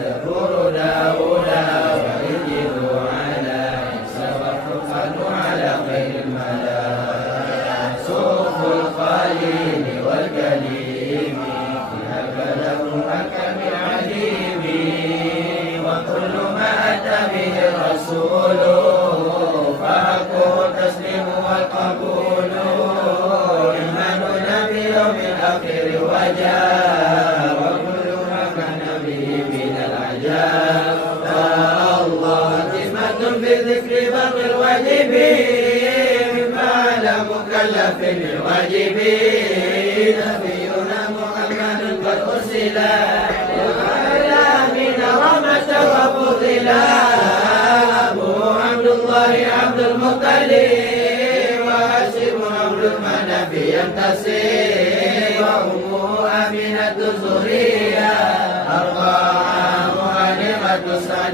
ذكور داود وإنجيل على عيسى وفرقان على خير الملا صوف الخليل والكليم فيها كلام الحكم العليم وكل ما أتى به الرسول فحقه التسليم والقبول إيمان نبي يوم الآخر وجاء وكل ما كان به من العجاب الله تسمة بالذكر باقي الواجب مما على مكلف الواجب نبينا محمد قد أرسل للعالمين رحمة وفضلا أبوه عبد الله عبد المطلب وهاشم عبد المناف ينتسب وأمه آمنة الزهرية أربعة معلمة الصالحين